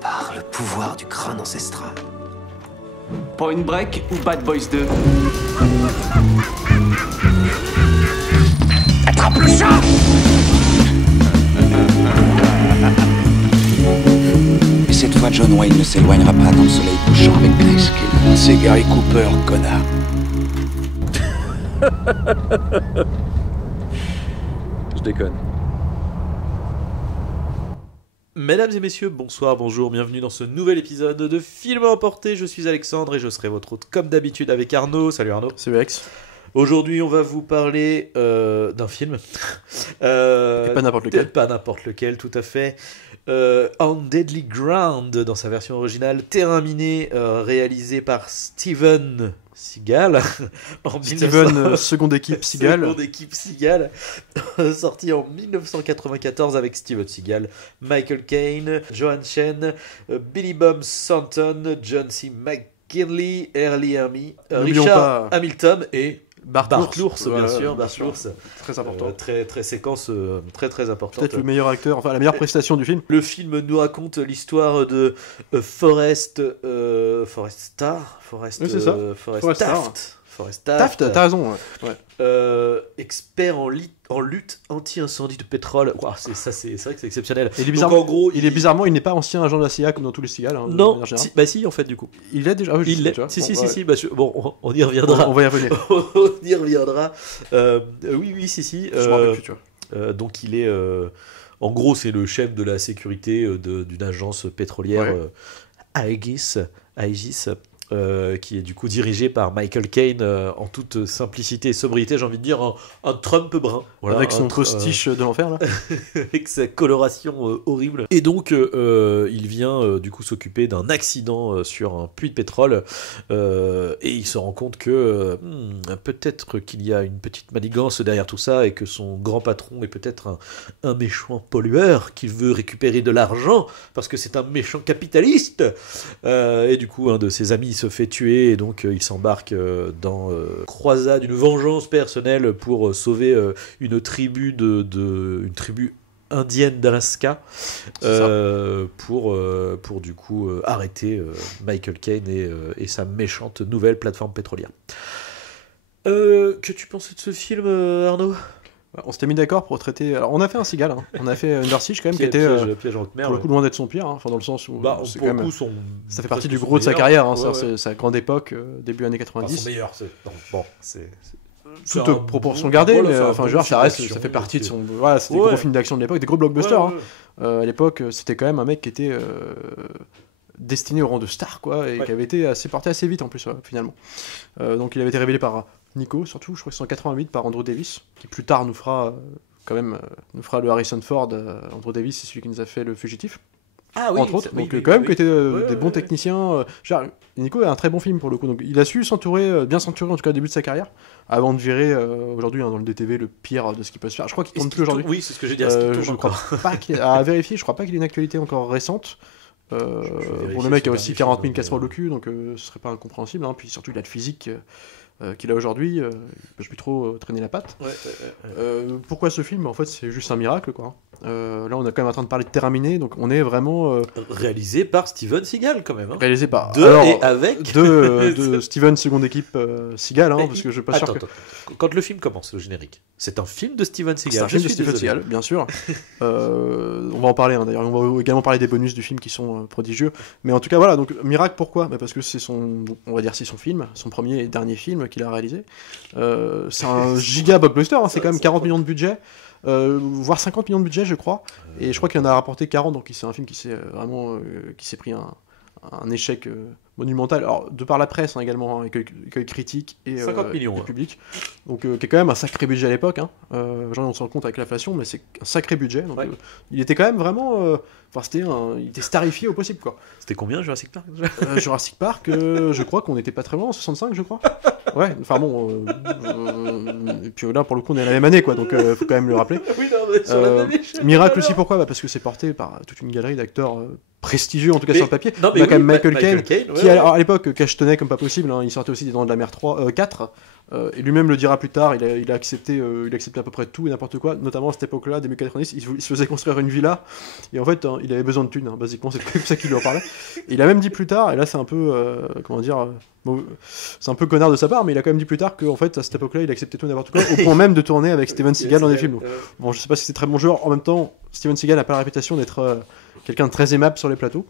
Par le pouvoir du crâne ancestral. Point Break ou Bad Boys 2? Attrape le chat! Et cette fois, John Wayne ne s'éloignera pas dans le soleil couchant avec Grace Kelly. C'est Gary Cooper, connard. Je déconne. Mesdames et messieurs, bonsoir, bonjour, bienvenue dans ce nouvel épisode de Film Emporté. Je suis Alexandre et je serai votre hôte comme d'habitude avec Arnaud. Salut Arnaud. C'est Vex. Aujourd'hui, on va vous parler d'un film. Et pas n'importe lequel. Pas n'importe lequel, tout à fait. On Deadly Ground, dans sa version originale, Terrain miné, réalisé par Steven Seagal. Seconde équipe Seagal. Seconde équipe Seagal. Sorti en 1994 avec Steven Seagal, Michael Caine, Joan Chen, Billy Bob Thornton, John C. McGinley, Early Army, Richard Hamilton et Bart Lourdes, bien sûr. Bart Lourdes. Très important. Très séquence très importante. Peut-être le meilleur acteur, enfin la meilleure prestation du film. Le film nous raconte l'histoire de Forrest Taft, t'as raison. Ouais. Expert en lutte anti-incendie de pétrole. Wow, c'est vrai que c'est exceptionnel. Et il n'est pas ancien agent de la CIA comme dans tous les Seagal. Hein, non, si en fait du coup. Il l'est déjà. Il l'est. Si. Bon, on y reviendra. On va y revenir. On y reviendra. Oui, si. Je me rappelle plus, tu vois. Donc il est. En gros, c'est le chef de la sécurité d'une agence pétrolière, Aegis. Qui est du coup dirigé par Michael Caine en toute simplicité et sobriété, j'ai envie de dire un Trump brun. Voilà, avec son postiche de l'enfer là. Avec sa coloration horrible. Et donc il vient du coup s'occuper d'un accident sur un puits de pétrole et il se rend compte que peut-être qu'il y a une petite manigance derrière tout ça et que son grand patron est peut-être un méchant pollueur qui veut récupérer de l'argent parce que c'est un méchant capitaliste. Et du coup un de ses amis se fait tuer et donc il s'embarque dans croisade, une vengeance personnelle pour sauver une tribu une tribu indienne d'Alaska pour du coup arrêter Michael Caine et sa méchante nouvelle plateforme pétrolière. Que tu pensais de ce film, Arnaud? On s'était mis d'accord pour traiter. Alors, on a fait un Seagal, hein. On a fait Undersiege quand même, qui était pour le coup loin d'être son pire, hein. Enfin, dans le sens où c'est quand même, ça fait partie du gros de sa carrière, hein. C'est sa grande époque, début années 90. Son meilleur, c'est toute proportion gardée, mais enfin, ça fait partie de son. Voilà, c'était des gros films d'action de l'époque, des gros blockbusters. À l'époque, c'était quand même un mec qui était destiné au rang de star, quoi, et qui avait été porté assez vite en plus, finalement. Donc, il avait été révélé par Nico, surtout, je crois que c'est en 88 par Andrew Davis, qui plus tard nous fera le Harrison Ford. Andrew Davis, c'est celui qui nous a fait Le Fugitif. Ah oui, entre autres, donc quand même qui étaient des bons techniciens. Nico a un très bon film pour le coup, donc il a su bien s'entourer en tout cas au début de sa carrière, avant de virer aujourd'hui dans le DTV le pire de ce qu'il peut se faire. Je crois qu'il tourne plus aujourd'hui. Oui, c'est ce que j'ai dit. Je crois pas à vérifier. Je crois pas qu'il ait une actualité encore récente. Bon, le mec a aussi 40 000 casseroles au cul, donc ce serait pas incompréhensible. Hein. Puis surtout, il a le physique qu'il a aujourd'hui, il peut plus trop traîner la patte. Pourquoi ce film? En fait, c'est juste un miracle, quoi. Là, on est quand même en train de parler de Terrain miné, donc on est vraiment réalisé par Steven Seagal, quand même. Hein. Réalisé par de Steven seconde équipe Seagal, hein, parce que je suis pas sûr que... Quand le film commence, le générique, c'est un film de Steven Seagal. C'est un film de Steven Seagal, bien sûr. On va en parler, hein, d'ailleurs. On va également parler des bonus du film qui sont prodigieux. Mais en tout cas, voilà. Donc miracle, pourquoi? Parce que c'est son film, son premier et dernier film qu'il a réalisé. C'est un giga blockbuster, hein, c'est quand même 40 millions de budget, voire 50 millions de budget, je crois. Et je crois qu'il en a rapporté 40, donc c'est un film qui s'est vraiment qui s'est pris un échec monumental. Alors, de par la presse hein, également, avec critique et 50 millions, et public. Donc, qui est quand même un sacré budget à l'époque. Hein. On s'en rend compte avec l'inflation, mais c'est un sacré budget. Donc, il était quand même vraiment. Il était starifié au possible, quoi. C'était combien Jurassic Park Jurassic Park, je crois qu'on n'était pas très loin, en 65, je crois. Ouais, enfin bon. Et puis là, pour le coup, on est à la même année, quoi. Donc, faut quand même le rappeler. Oui, non, mais sur la même échelle, miracle aussi, pourquoi? Parce que c'est porté par toute une galerie d'acteurs prestigieux, en tout cas Mais- sur le papier. Non, On mais a quand même oui, Michael Michael Caine, Caine, qui ouais, alors, à l'époque cachetonnait comme pas possible, hein. Il sortait aussi des Dents de la Mer 4, et lui-même le dira plus tard, il a accepté à peu près tout et n'importe quoi, notamment à cette époque-là, début 90, il se faisait construire une villa, et en fait, hein, il avait besoin de thunes, hein, basiquement, c'est comme ça qu'il lui en parlait. Et il a même dit plus tard, et là c'est un peu, c'est un peu connard de sa part, mais il a quand même dit plus tard qu'en fait, à cette époque-là, il acceptait tout et n'importe quoi, au point même de tourner avec Steven Seagal dans des films. Bon, je sais pas si c'est très bon joueur, en même temps, Steven Seagal n'a pas la réputation d'être quelqu'un de très aimable sur les plateaux.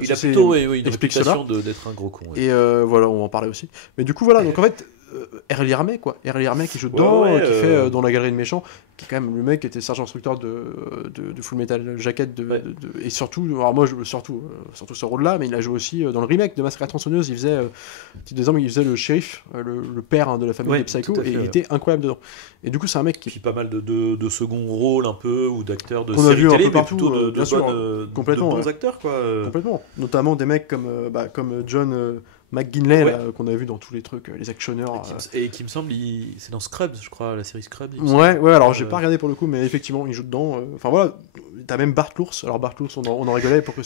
Il a plutôt une explique réputation d'être un gros con. Ouais. Et voilà, on va en parler aussi. Mais du coup, voilà, donc en fait, Earl Armey, quoi. Earl Armey qui joue dedans, qui fait dans la galerie de méchants, qui est quand même le mec qui était sergent instructeur de Full Metal Jacket, et surtout, alors moi, surtout ce rôle-là, mais il a joué aussi dans le remake de Massacre à la tronçonneuse, il faisait, il faisait le shérif, le père hein, de la famille des Psycho, et il était incroyable dedans. Et du coup, c'est un mec qui. Puis pas mal de second rôles un peu, ou d'acteurs de qu'on a séries vu un télé, peu partout, de bien sûr, complètement, de bons acteurs, quoi. Complètement. Notamment des mecs comme John McGinley, Ouais. là, qu'on a vu dans tous les trucs, les actionneurs. Et qui me semble, c'est dans Scrubs, je crois, la série Scrubs. Ouais, alors j'ai pas regardé pour le coup, mais effectivement, il joue dedans. Enfin voilà, t'as même Bart l'ours. Alors Bart l'ours, on en rigolait pour que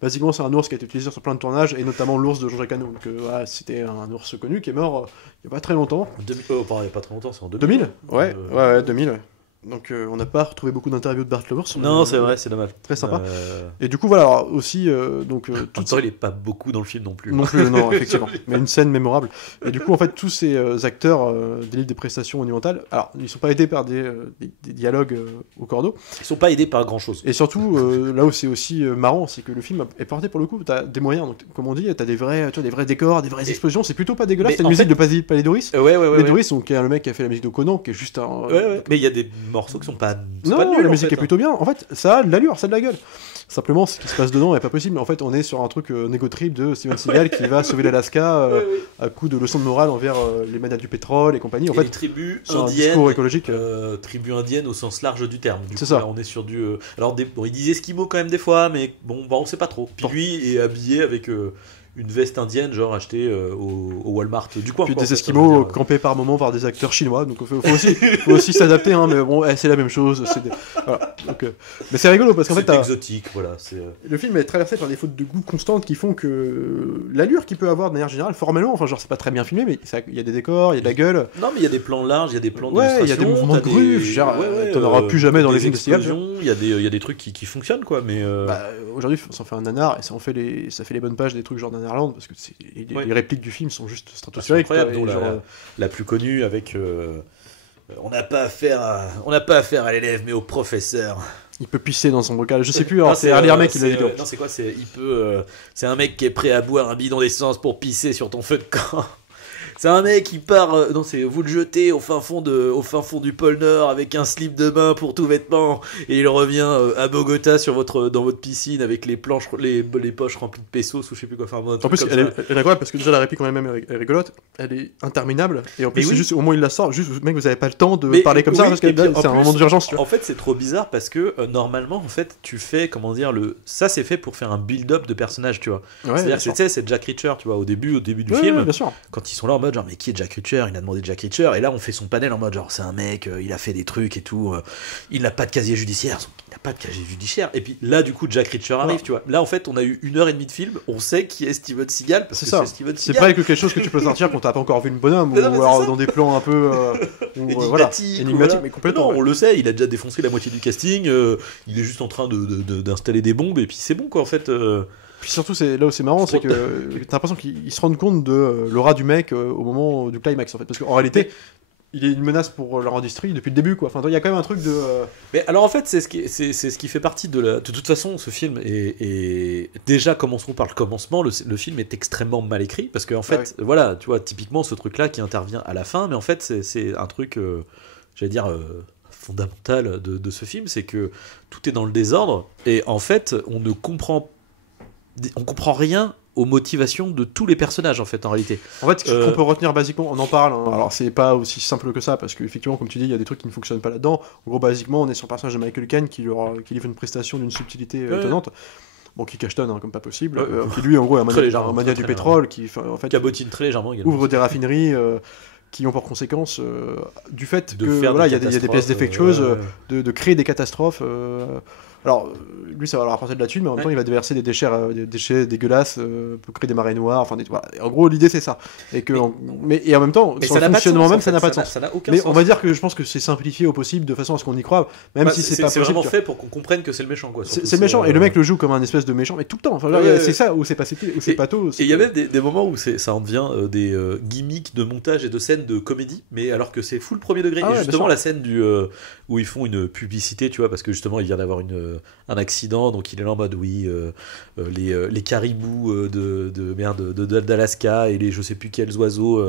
basiquement, c'est un ours qui a été utilisé sur plein de tournages, et notamment l'ours de Jean-Jacques Hano. Donc voilà, c'était un ours connu qui est mort il y a pas très longtemps. Il y a pas très longtemps, c'est en 2000 Ouais, 2000. Ouais. Donc on n'a pas retrouvé beaucoup d'interviews de Bart l'ours. Non, c'est vrai, c'est dommage. Très sympa. Et du coup, voilà, alors, aussi, donc... En même temps, il est pas beaucoup dans le film non plus. Non plus, non, effectivement. Mais une scène mémorable. Et du coup, en fait, tous ces acteurs délivrent des prestations monumentales. Alors, ils sont pas aidés par des dialogues au cordeau. Ils sont pas aidés par grand-chose. Et surtout, là où c'est aussi marrant, c'est que le film est porté pour le coup. T'as des moyens, donc, comme on dit, t'as des vrais décors, des vraies explosions. C'est plutôt pas dégueulasse. T'as une musique de Palais Doris. Ouais. Doris, donc, qui est le mec qui a fait la musique de Conan, qui est juste un... Mais il y a des morceaux qui sont pas... Non, la musique est plutôt bien. En fait, ça a de l'allure, ça a de la gueule. Simplement, ce qui se passe dedans est pas possible. En fait, on est sur un truc négo trip de Steven Seagal qui va sauver l'Alaska à coup de leçons de morale envers les manias du pétrole et compagnie. En fait, les tribus c'est un indiennes, discours écologique. tribus indiennes au sens large du terme. Du c'est coup, ça. Là, on est sur du. Alors, bon, il disait Eskimo quand même des fois, mais bon, on sait pas trop. Puis lui est habillé avec une veste indienne, genre achetée au Walmart du coin. Puis quoi, des en fait, Esquimaux campés par moments par des acteurs chinois. Donc faut aussi s'adapter, hein, mais bon, c'est la même chose. Voilà. Donc, mais c'est rigolo parce qu'en fait, c'est exotique, voilà. Le film est traversé par des fautes de goût constantes qui font que l'allure qu'il peut avoir de manière générale, formellement, enfin genre c'est pas très bien filmé, mais il y a des décors, il y a de la gueule. Non, mais il y a des plans larges, il y a des plans il y a des mouvements de grue, t'en auras plus jamais dans les films de Seagal. Il y a des trucs qui fonctionnent, quoi, mais... Aujourd'hui, ça en fait un nanar, et ça fait les bonnes pages des trucs genre Nanarland, parce que les répliques du film sont juste stratosphériques. C'est incroyable, dont la plus connue avec... on n'a pas affaire à l'élève, mais au professeur. Il peut pisser dans son bocal, je sais plus, alors c'est Earl Armey qui l'a dit. Non, c'est quoi, c'est un mec qui est prêt à boire un bidon d'essence pour pisser sur ton feu de camp. C'est un mec qui part, non, c'est vous le jetez au fin fond du pôle Nord avec un slip de bain pour tout vêtement, et il revient à Bogota dans votre piscine avec les planches, les poches remplies de pesos ou je sais plus quoi faire. En plus, elle est incroyable parce que déjà la réplique quand même est rigolote, elle est interminable, et en plus c'est juste au moment où il la sort, juste mec vous avez pas le temps de parler comme ça parce que c'est un moment d'urgence. Tu vois. En fait, c'est trop bizarre parce que normalement, en fait, tu fais ça c'est fait pour faire un build-up de personnages, tu vois. C'est-à-dire que c'est Jack Reacher, tu vois, au début du film, bien sûr. Quand ils sont là en mode genre mais qui est Jack Reacher, il a demandé Jack Reacher, et là on fait son panel en mode genre c'est un mec, il a fait des trucs et tout, il n'a pas de casier judiciaire, et puis là du coup Jack Reacher arrive, tu vois. Là en fait on a eu 1h30 de film, on sait qui est Steven Seagal parce que c'est Steven Seagal. C'est pas quelque chose que tu peux sortir quand t'as pas encore vu une bonhomme, ou alors dans des plans un peu énigmatiques, mais complètement. Non, on le sait, il a déjà défoncé la moitié du casting, il est juste en train d'installer des bombes, et puis c'est bon quoi en fait. Puis surtout, c'est là où c'est marrant, c'est que t'as l'impression qu'ils se rendent compte de l'aura du mec au moment du climax, en fait. Parce qu'en réalité, il est une menace pour leur industrie depuis le début, quoi. Enfin, il y a quand même un truc de... Mais alors, en fait, c'est ce qui fait partie de la... De toute façon, ce film est... Déjà, commençons par le commencement, le film est extrêmement mal écrit, parce qu'en fait, voilà, tu vois, typiquement, ce truc-là qui intervient à la fin, mais en fait, c'est un truc, j'allais dire... fondamental de ce film, c'est que tout est dans le désordre, et en fait, on comprend rien aux motivations de tous les personnages en fait en réalité. En fait, ce qu'on peut retenir basiquement, on en parle, hein. Alors c'est pas aussi simple que ça parce qu'effectivement comme tu dis il y a des trucs qui ne fonctionnent pas là-dedans. En gros basiquement on est sur le personnage de Michael Caine qui livre une prestation d'une subtilité étonnante. Bon, qui cachetonne hein, comme pas possible, qui lui en gros est un mania du pétrole, qui en fait cabotine très légèrement également. Ouvre des raffineries qui ont pour conséquence du fait de que faire il y a des pièces défectueuses, de créer des catastrophes. Alors, lui, ça va leur apporter de la thune, mais en même temps, il va déverser des déchets dégueulasses, peut créer des marées noires, enfin, voilà. En gros, l'idée, c'est ça. Et en même temps, Mais son ça n'a pas de fonctionnement sens, même, en ça fait. n'a pas de Ça n'a- sens. ça n'a aucun Mais sens. on va dire que je pense que c'est simplifié au possible, de façon à ce qu'on y croive, même si c'est pas c'est possible. vraiment fait pour qu'on comprenne que c'est le méchant, quoi. C'est le méchant, et le mec le joue comme un espèce de méchant, mais tout le temps. Enfin, là, Ouais. c'est ça, ou c'est pas subtil, ou c'est pato. Et il y a même des moments où ça en devient des gimmicks de montage et de scènes de comédie, mais alors que c'est full premier degré. Ah et ouais, justement, bien la scène où ils font une publicité, tu vois, parce que justement, il vient d'avoir un accident, donc il est là en mode, oui, les caribous d'Alaska et les je sais plus quels oiseaux.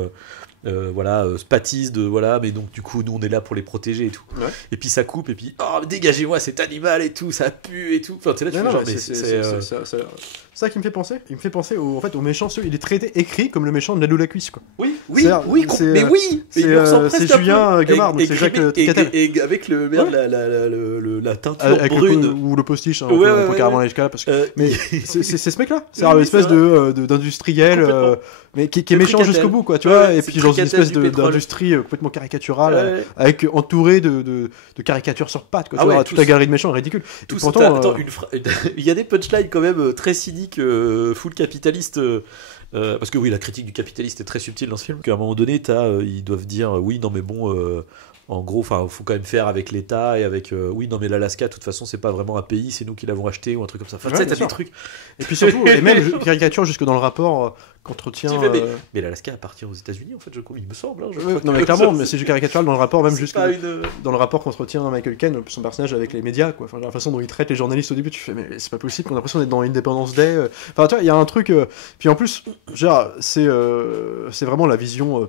Voilà, pâtissent voilà, mais donc du coup nous on est là pour les protéger et tout. Ouais. Et puis ça coupe et puis oh mais dégagez-moi cet animal et tout, ça pue et tout. Enfin tu sais là tu fais Non, genre mais mais c'est ça qui me fait penser. Il me fait penser en fait au méchant. Il est écrit comme le méchant de la Loula Cuisse, quoi. oui, C'est, mais oui, mais il me ressemble c'est presque un peu. Julien Guemard, donc c'est Jacques Tricatel. Et avec le merde, Ouais. la teinture Avec brune. ou le postiche, hein, Ouais, on peut ouais, carrément ouais. aller jusqu'à là, parce que mais c'est ce mec-là, c'est Oui, une oui, espèce c'est vrai. d'industriel, Complètement. mais qui est C'est méchant Tricatel. jusqu'au bout, quoi, tu Ouais, vois, ouais, et c'est puis dans une Tricatel espèce du pétrole. d'industrie complètement caricaturale, Ouais. avec entouré de caricatures sur pattes, quoi, Ah tu vois, ouais, toute tous. la galerie de méchants est ridicule. Et Tout pourtant, ça, attends, il y a des punchlines quand même très cyniques, full capitaliste. Parce que oui, la critique du capitaliste est très subtile dans ce film. Qu'à un moment donné, ils doivent dire oui, non mais bon, en gros, enfin, faut quand même faire avec l'État et avec oui, non mais l'Alaska, de toute façon, c'est pas vraiment un pays, c'est nous qui l'avons acheté ou un truc comme ça. Enfin, Ouais, tu sais, bien t'as sûr. des trucs. et puis surtout, et même caricature jusque dans le rapport qu'entretient. Tu fais, mais l'Alaska appartient aux États-Unis en fait, il me semble. Hein, je crois Non que- mais clairement, mais c'est du caricatural dans le rapport, même C'est jusque pas une- dans le rapport qu'entretient Michael Caine, son personnage avec les médias, quoi. Enfin, la façon dont il traite les journalistes au début, tu fais mais c'est pas possible, qu'on a l'impression d'être dans Independence Day. Enfin, tu vois, il y a un truc. Puis en plus, genre, c'est vraiment la vision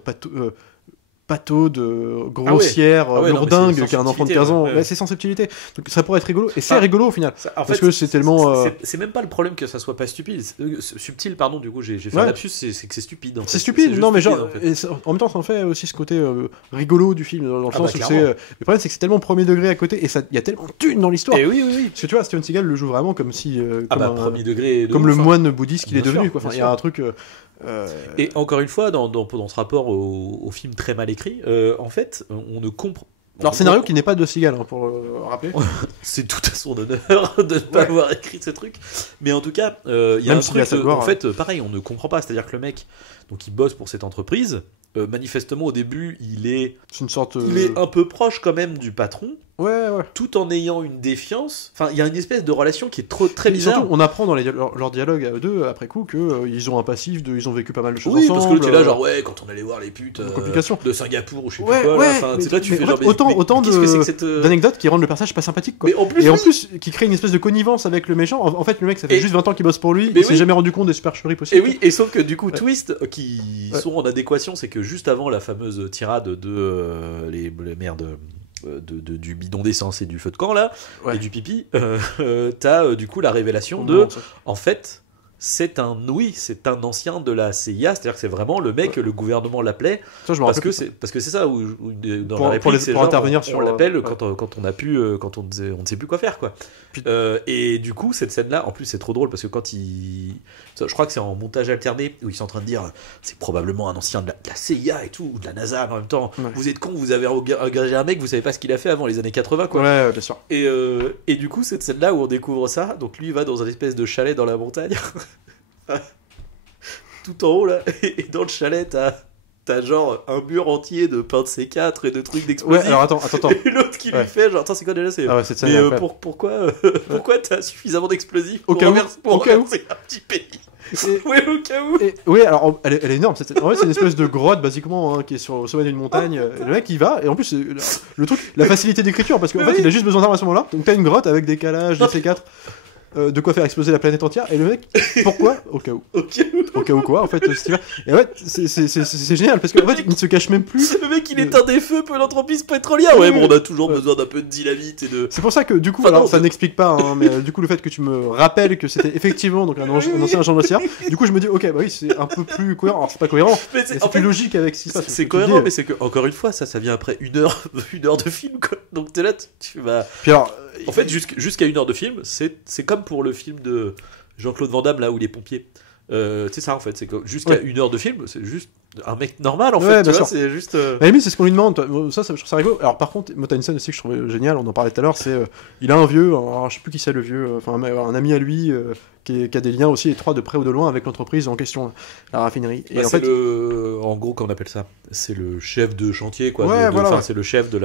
pato de grossière, Ah ouais, non, mais lourdingue c'est qu'un enfant de sans 15 ans. subtilité, ouais. Mais c'est sans subtilité. Donc ça pourrait être rigolo, et c'est Ah. rigolo au final. En Parce que c'est tellement. c'est même pas le problème que ça soit pas stupide, subtil, pardon, du coup j'ai fait Ouais. un lapsus, c'est que c'est stupide. En fait. C'est stupide, juste non mais stupide, genre, en fait. en même temps ça en fait aussi ce côté rigolo du film, dans le Ah sens bah, où clairement. le problème c'est que c'est tellement premier degré à côté, et il y a tellement de thunes dans l'histoire. Et oui. Parce que tu vois, Steven Seagal le joue vraiment comme si. Ah bah, premier degré. de comme ouf, le hein. moine bouddhiste qu'il est Bien devenu, sûr, quoi. Enfin, bien il y a sûr. un truc. Et encore une fois, dans ce rapport au film très mal écrit, en fait, on ne comprend. Alors, scénario qui n'est pas de Seagal, hein, pour le rappeler. C'est tout à son honneur de ne pas avoir écrit ce truc. Mais en tout cas, il y a Même un s'il truc. a sa gloire, En fait, pareil, on ne comprend pas. C'est-à-dire que le mec, donc il bosse pour cette entreprise. Manifestement, au début, il est C'est une sorte. un peu proche quand même du patron, Ouais. tout en ayant une défiance. Enfin, il y a une espèce de relation qui est très Et bizarre. surtout, on apprend dans leur dialogue à eux deux, après coup, qu'ils ont un passif, ils ont vécu pas mal de choses Oui, ensemble. parce que l'autre est là, genre, ouais, quand on allait voir les putes complications. de Singapour ou je sais Ouais, plus quoi, ouais, là, enfin, mais- c'est là, tu mais fais en genre, fait, autant qu'est-ce que c'est que cette. d'anecdotes qui rendent le personnage pas sympathique, quoi. Mais en plus, Et en oui. plus, qui crée une espèce de connivence avec le méchant. En fait, le mec, ça fait Et- juste 20 ans qu'il bosse pour lui, Mais il s'est oui. jamais rendu compte des supercheries Et possibles. oui, et sauf que du coup, Ouais. Twist, qui Ouais. sont en adéquation, c'est que juste avant la fameuse tirade de les merdes du bidon d'essence et du feu de camp là, Ouais. et du pipi, t'as du coup la révélation Au de, moment, ça. en fait, c'est un ancien de la CIA, c'est-à-dire que c'est vraiment le mec, le gouvernement l'appelait, Ça, je me parce rappelle que plus. c'est ça où dans Pour- la réplique, pour les- c'est pour genre, intervenir on sur, l'appelle ouais. quand on a pu quand on ne sait plus quoi faire, quoi. Puis- Et du coup cette scène là en plus c'est trop drôle parce que quand je crois que c'est en montage alterné où ils sont en train de dire c'est probablement un ancien de la CIA et tout, ou de la NASA en même temps. Ouais. Vous êtes con, vous avez engagé un mec, vous savez pas ce qu'il a fait avant les années 80, quoi. Ouais, bien sûr. Et du coup, cette scène-là où on découvre ça, donc lui il va dans un espèce de chalet dans la montagne, tout en haut là, et dans le chalet t'as genre un mur entier de pain de C4 et de trucs Ouais, d'explosifs. alors attends. Et l'autre qui lui Ouais. fait genre, attends, c'est quoi déjà, c'est Ah ouais, cette scène mais est incroyable. pourquoi t'as suffisamment d'explosifs Au pour cas où, pour au cas où. renverser un petit pays? Et- Ouais, au cas où. Oui, alors elle est énorme. En fait, c'est une espèce de grotte, basiquement, hein, qui est sur le sommet d'une montagne. Et le mec, il va, et en plus, le truc, la facilité d'écriture, parce qu'en Mais fait, oui. il a juste besoin d'armes à ce moment-là. Donc, t'as une grotte avec des calages, des Non, C4, de quoi faire exploser la planète entière. Et le mec, pourquoi? Au cas où. Au cas où. Au cas où quoi, en fait, Steven. Et ouais, c'est génial, parce qu'en fait, il ne se cache même plus. Le mec il éteint des feux pour l'entreprise pétrolière. Ouais, Oui, bon, on a toujours ouais. besoin d'un peu de dynamite et de. C'est pour ça que, du coup, Enfin, alors non, ça de- n'explique pas, hein, mais du coup, le fait que tu me rappelles que c'était effectivement donc un ancien agent de la CIA, du coup, je me dis, ok, bah oui, c'est un peu plus cohérent. Alors, c'est pas cohérent, Mais mais c'est c'est en plus fait, logique avec ce qui se passe. c'est Ce que tu cohérent, dis. mais c'est que, encore une fois, ça vient après une heure de film, quoi. Donc t'es là, tu vas. Puis alors, En fait, jusqu'à une heure de film, c'est comme pour le film de Jean-Claude Van Damme, là où les pompiers. C'est ça en fait, c'est que jusqu'à Ouais. une heure de film, c'est juste un mec normal en Ouais, fait, tu bien vois, sûr. c'est juste. À la limite, c'est ce qu'on lui demande. Ça, je trouve ça rigolo. Alors, par contre, moi, t'as une scène aussi que je trouvais géniale, on en parlait tout à l'heure. C'est. Il a un vieux, alors, je sais plus qui c'est le vieux, enfin, un ami à lui qui a des liens aussi étroits de près ou de loin avec l'entreprise en question, la raffinerie. Et Bah, en c'est fait. en gros, comment on appelle ça? C'est le chef de chantier, quoi. Ouais, voilà, enfin, ouais. c'est le chef de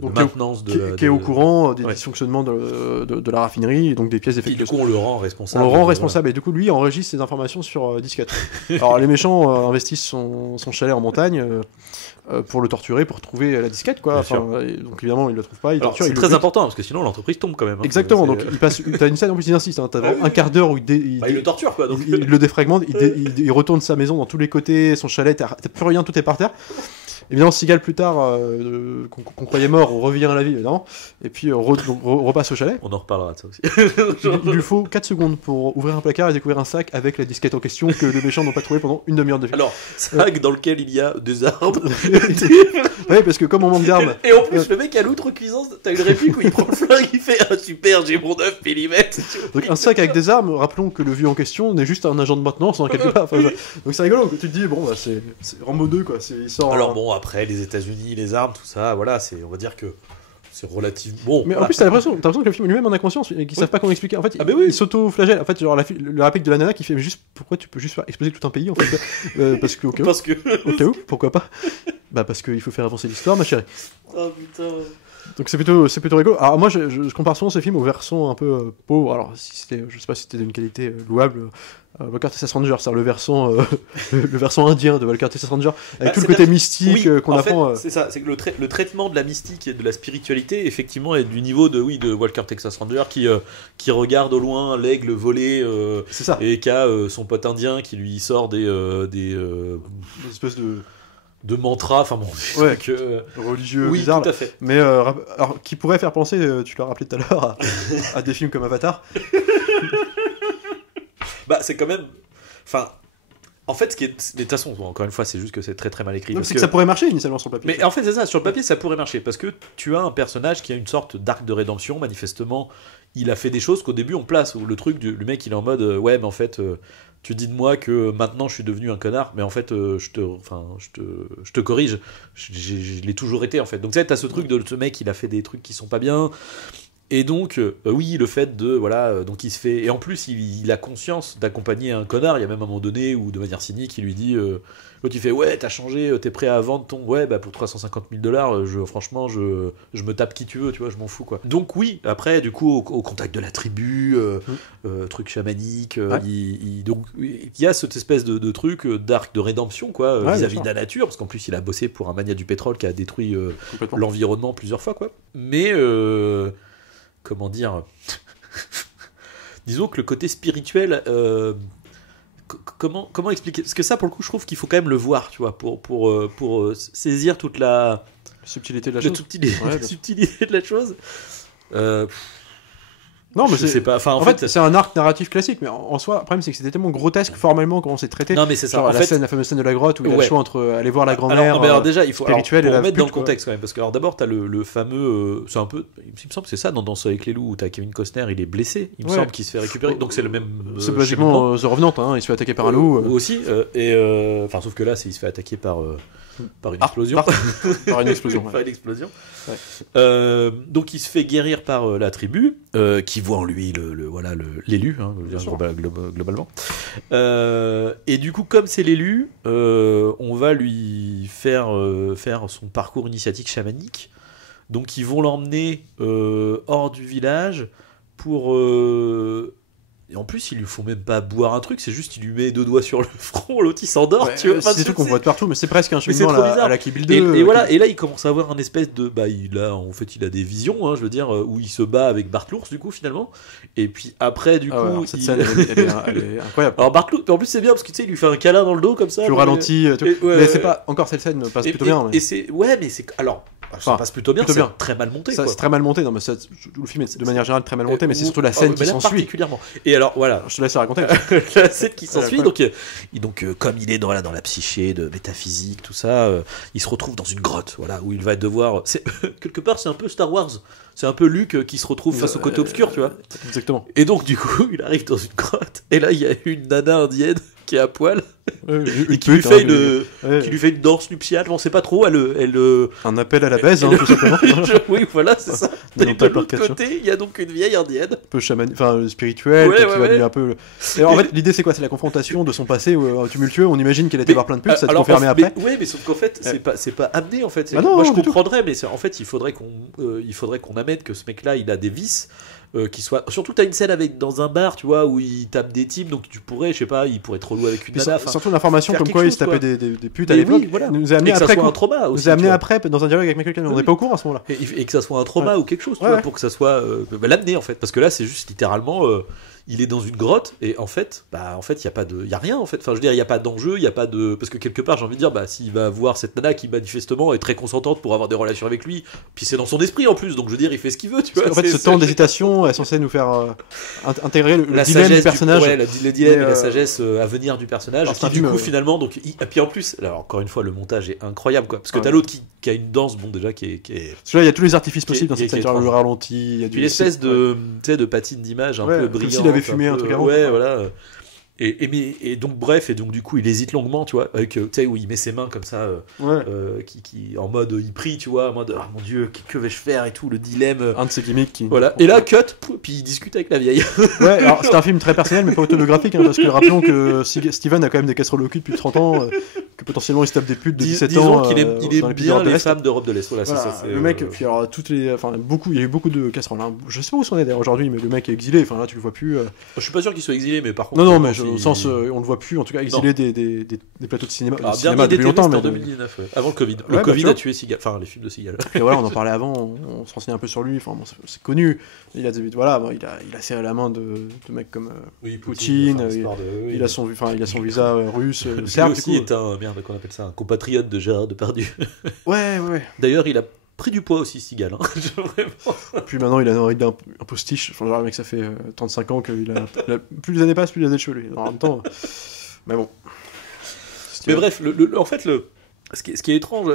Donc, maintenance qui est au courant des Ouais. dysfonctionnements de la raffinerie, et donc des pièces Et du défectueuses. coup, on le rend On responsable. le rend responsable et du coup lui il enregistre ces informations sur disquette. Alors les méchants investissent son chalet en montagne pour le torturer, pour trouver la disquette quoi. Bien Enfin, et donc évidemment il le trouve pas, il Alors, torture. c'est il le très bute. important parce que sinon l'entreprise tombe quand même. Hein. Exactement. C'est- Donc il passe. T'as une scène en plus il insiste. Hein, t'as vraiment un quart d'heure où il Bah, il le torture quoi. Donc... le défragmente, il retourne sa maison dans tous les côtés, son chalet, t'as plus rien, tout est par terre. Évidemment, Seagal plus tard, qu'on croyait mort, revient à la vie, évidemment, et puis repasse au chalet. On en reparlera de ça aussi. Il lui faut 4 secondes pour ouvrir un placard et découvrir un sac avec la disquette en question que les méchants n'ont pas trouvé pendant une demi-heure de film. Alors, sac dans lequel il y a des armes. Ouais, parce que comme on manque d'armes, Et en plus, le mec à l'outrecuidance, t'as une réplique où il prend le flingue, il fait ah, super, j'ai mon 9 mm. donc un sac avec des armes, rappelons que le vieux en question n'est juste un agent de maintenance en quelque part. Enfin, donc c'est rigolo, tu te dis, bon, bah, c'est Rambo 2, quoi. Il sort. Alors bon, après les États-Unis, les armes, tout ça, voilà, on va dire que c'est relativement bon. Mais en voilà. plus, t'as l'impression que le film lui-même en a conscience et qu'ils savent pas comment expliquer. En fait, Ah, mais oui. il s'auto-flagelle. En fait, genre le réplique de la nana qui fait mais juste pourquoi tu peux juste faire exploser tout un pays en fait parce que au cas où, Parce que. pourquoi pas. Bah parce qu'il faut faire avancer l'histoire, ma chérie. Oh putain. Donc c'est plutôt rigolo. Alors moi je compare souvent ces films aux versions un peu pauvres. Alors si c'était, je sais pas si c'était d'une qualité louable. Walker Texas Ranger, c'est le versant indien de Walker Texas Ranger avec tout le côté mystique qu'on en apprend. fait, c'est ça, c'est que le traitement de la mystique et de la spiritualité, effectivement, est du niveau de Walker Texas Ranger qui regarde au loin l'aigle voler C'est ça. et qui a son pote indien qui lui sort des Une espèce de mantras, enfin bon, Ouais. que religieux oui, bizarre. tout à fait. Mais alors, qui pourrait faire penser, tu l'as rappelé tout à l'heure, à des films comme Avatar. Bah, c'est quand même. Enfin. En fait, ce qui est. De toute façon, encore une fois, c'est juste que c'est très très mal écrit. Non, parce c'est que ça pourrait marcher initialement sur le papier. Mais en fait, c'est ça, sur le papier, ça pourrait marcher. Parce que tu as un personnage qui a une sorte d'arc de rédemption, manifestement. Il a fait des choses qu'au début on place. Où le truc, le mec, il est en mode ouais, mais en fait, tu dis de moi que maintenant je suis devenu un connard, mais en fait, je te corrige. Je l'ai toujours été, en fait. Donc, tu sais, t'as ce truc de ce mec, il a fait des trucs qui sont pas bien. Et donc, oui, le fait de. Voilà, donc il se fait. Et en plus, il a conscience d'accompagner un connard. Il y a même un moment donné où, de manière cynique, il lui dit l'autre, il fait ouais, t'as changé, t'es prêt à vendre ton. Ouais, bah pour $350 000, franchement, je me tape qui tu veux, tu vois, je m'en fous, quoi. Donc, oui, après, du coup, au contact de la tribu, truc chamanique, Ouais. donc, il y a cette espèce de truc d'arc de rédemption, quoi, Ouais, vis-à-vis bien de la nature, parce qu'en plus, il a bossé pour un mania du pétrole qui a détruit Complètement. l'environnement plusieurs fois, quoi. Mais. Comment dire disons que le côté spirituel comment expliquer, parce que ça pour le coup je trouve qu'il faut quand même le voir, tu vois, pour saisir toute la Subtilité de la la chose. subtilité, Ouais, la bien sûr. subtilité de la chose. Non, mais Je sais pas, enfin En fait, c'est un arc narratif classique, mais en soi, le problème c'est que c'était tellement grotesque formellement comment c'est traité. non mais c'est ça, Genre en fait la fameuse scène de la grotte où il a le Ouais. choix entre aller voir la alors, grand-mère. non, mais alors déjà il faut spirituelle pour et la remettre dans pute, le contexte quand même, parce que alors d'abord t'as le fameux c'est un peu, il me semble que c'est ça dans Danse avec les loups où t'as Kevin Costner, il est blessé, il me Ouais. semble qu'il se fait récupérer, donc c'est le même c'est cheminement. basiquement The Revenant, hein, il se fait attaquer par un loup. Aussi, enfin, sauf que là, il se fait attaquer par une explosion. Par une explosion. Par Ouais. une explosion. Ouais. Donc, il se fait guérir par la tribu, qui voit en lui l'élu, hein, je veux dire, globalement. Et du coup, comme c'est l'élu, on va lui faire son parcours initiatique chamanique. Donc, ils vont l'emmener hors du village pour. Et en plus, il lui faut même pas boire un truc, c'est juste il lui met 2 doigts sur le front, l'autre il s'endort, Ouais, tu vois. Enfin, c'est tout qu'on voit de partout, mais c'est presque un Mais c'est cheminement trop à bizarre. la Kill Bill 2. Et voilà, et là il commence à avoir un espèce de. Bah, il a des visions, hein, je veux dire, où il se bat avec Bart l'ours, du coup, finalement. Et puis après, du Ah ouais, coup. alors, cette scène, elle est incroyable. Alors, Bart l'ours, en plus, c'est bien parce que tu sais, il lui fait un câlin dans le dos comme ça. Tu mais- ralentis, et- ouais, mais c'est ouais. pas encore cette scène passe Et- plutôt et- bien. Mais... Et c'est. Ouais, mais c'est. Alors, ça Enfin, passe plutôt bien, plutôt c'est bien. très mal monté, Ça, quoi. c'est très mal monté. Non, mais le film est de manière générale très mal monté, mais c'est Ou- surtout la scène mais qui là, s'ensuit. particulièrement. Et alors, voilà. Je te laisse raconter. La scène qui s'ensuit, Ouais, donc comme il est dans la psyché de métaphysique, tout ça, il se retrouve dans une grotte, voilà, où il va devoir. Quelque part, c'est un peu Star Wars. C'est un peu Luke qui se retrouve face au côté obscur, tu vois. Exactement. Et donc, du coup, il arrive dans une grotte, et là, il y a une nana indienne qui est à poil. et qui lui fait une danse nuptiale. On sait pas trop. Un appel à la baise, tout simplement. Oui, voilà, c'est ça. Et de l'autre côté, il y a donc une vieille indienne. Un peu spirituelle, qui va lui un peu. Et en fait, l'idée c'est quoi? C'est la confrontation de son passé tumultueux. On imagine qu'elle était voir plein de putes, ça te confirmé après. Oui, mais sauf qu'en fait, c'est pas amené en fait. Non, moi je comprendrais, mais en fait, il faudrait qu'on amène que ce mec-là, il a des vices. Qui soit surtout t'as une scène dans un bar, tu vois, où il tape des teams, donc tu pourrais, je sais pas, il pourrait être relou avec une nana. Surtout l'information comme quoi il se tapait des putes à l'époque. Oui, voilà. Nous a amené après un trauma aussi. Nous a amené après dans un dialogue avec Michael Caine. On n'est pas au courant à ce moment-là. Et que ça soit un trauma ou quelque chose, tu vois, pour que ça soit l'amener en fait, parce que là c'est juste littéralement. Il est dans une grotte et en fait il y a rien en fait. Enfin, je veux dire, il y a pas d'enjeu, il y a pas de parce que quelque part j'ai envie de dire s'il va voir cette nana qui manifestement est très consentante pour avoir des relations avec lui, puis c'est dans son esprit en plus, donc je veux dire il fait ce qu'il veut, tu vois. En fait, ce temps d'hésitation est censé nous faire intégrer le dilemme du personnage. Le dilemme et la sagesse à venir du personnage qui du coup finalement donc et puis en plus alors encore une fois le montage est incroyable quoi, parce que t'as l'autre qui a une danse déjà qui est parce que là il y a tous les artifices possibles dans cette scène, genre le ralenti, il y a une espèce de patine d'image un peu brillante, fumé un truc avant. Ouais, voilà. Et donc bref, et donc du coup il hésite longuement, tu vois, avec tu sais où il met ses mains comme ça, qui en mode il prie, tu vois, en mode oh mon dieu, que vais-je faire et tout, le dilemme. Un de ces gimmicks qui. Voilà. Et là cut, puis il discute avec la vieille. Ouais, alors c'est un film très personnel mais pas autobiographique, parce que rappelons que Steven a quand même des casseroles au cul depuis 30 ans, que potentiellement il se tape des putes de 17 ans. Disons qu'il aime bien les femmes d'Europe de l'Est. Voilà, c'est ça. Le mec, puis alors il y a eu beaucoup de casseroles. Je sais pas où c'en est d'ailleurs aujourd'hui, mais le mec est exilé. Enfin là, tu le vois plus. Je suis pas sûr qu'il soit exilé, mais par contre. Non, mais au sens, on le voit plus. En tout cas, exilé des plateaux de cinéma. Alors, cinéma depuis longtemps, mais en 2019, avant le Covid. Le Covid a tué Seagal. Enfin, les films de Seagal. Et voilà, on en parlait avant. On se renseignait un peu sur lui. Enfin, c'est connu. Il a serré la main de mecs comme Poutine. Il a son visa russe. Lui aussi est un qu'on appelle ça un compatriote de Gérard Depardieu. Ouais. D'ailleurs, il a pris du poids aussi, Seagal. Puis maintenant, il a un postiche. Enfin, genre, le mec, ça fait 35 ans qu'il a. Plus les années passent, plus il a des cheveux. En même temps. Mais bon. Mais bref, en fait, ce qui est étrange,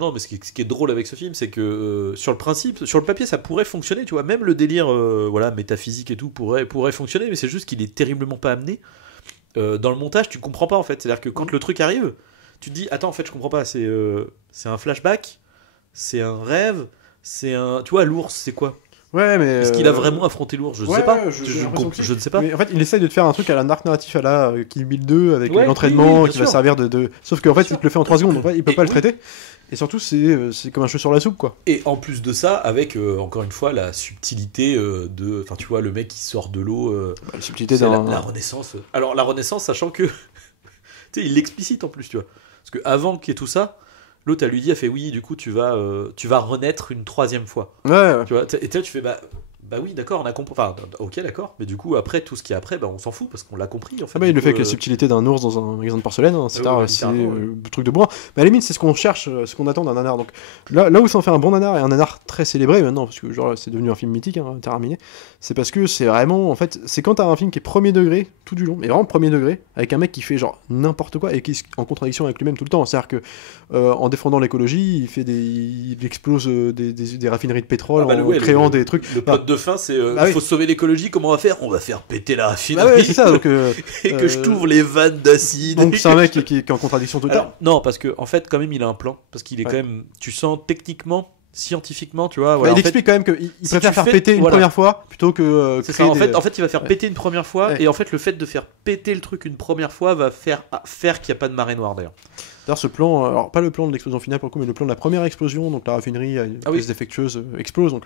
non, mais ce qui est drôle avec ce film, c'est que sur le papier, ça pourrait fonctionner, tu vois. Même le délire, métaphysique et tout pourrait fonctionner, mais c'est juste qu'il est terriblement pas amené. Dans le montage, tu comprends pas en fait. C'est-à-dire que quand le truc arrive, tu te dis, attends, en fait, je comprends pas. C'est un flashback. C'est un rêve, tu vois, l'ours, c'est quoi? Ouais, mais. Est-ce qu'il a vraiment affronté l'ours? Je ne sais pas. Je ne sais pas. Mais en fait, il essaye de te faire un truc à la narc narratif à la Kill Bill 2 avec l'entraînement qui va servir de. Sauf qu'en fait, il te le fait en 3 secondes, donc il peut pas le traiter. Et surtout, c'est comme un cheveu sur la soupe, quoi. Et en plus de ça, avec encore une fois la subtilité de. Enfin, tu vois, le mec qui sort de l'eau. La subtilité la Renaissance. Alors, la Renaissance, sachant que. Tu sais, il l'explicite en plus, tu vois. Parce qu'avant qu'il y ait tout ça. L'autre, elle lui dit, elle fait oui, du coup, tu vas renaître une 3e fois. Ouais. Tu vois, et là, tu fais, bah oui, d'accord, on a compris. Enfin, ok, d'accord. Mais du coup, après, tout ce qui est après, on s'en fout parce qu'on l'a compris, en fait. Il le fait avec la subtilité d'un ours dans un magasin de porcelaine, c'est le truc de bourrin. Mais à la limite, c'est ce qu'on cherche, ce qu'on attend d'un nanar. Donc là où ça en fait un bon nanar, et un nanar très célébré maintenant, parce que genre c'est devenu un film mythique, terminé, c'est parce que c'est vraiment, en fait, c'est quand t'as un film qui est premier degré tout du long, mais vraiment premier degré, avec un mec qui fait genre n'importe quoi et qui est en contradiction avec lui-même tout le temps. C'est-à-dire que en défendant l'écologie, il explose des raffineries de pétrole en créant des trucs. Le plot de fin, c'est faut sauver l'écologie, comment on va faire? On va faire péter la raffinerie. Ouais, c'est ça, donc, et que je t'ouvre les vannes d'acide. Donc c'est un mec qui est en contradiction tout le temps. Non, parce que en fait, quand même, il a un plan. Parce qu'il est quand même. Tu sens techniquement, scientifiquement, tu vois. Il explique quand même qu'il préfère faire péter une première fois plutôt que. C'est ça. En fait, il va faire péter une première fois. Et en fait, le fait de faire péter le truc une première fois va faire qu'il n'y a pas de marée noire d'ailleurs. D'ailleurs, ce plan, alors pas le plan de l'explosion finale pour le coup, mais le plan de la première explosion, donc la raffinerie à une pièce défectueuse explose, donc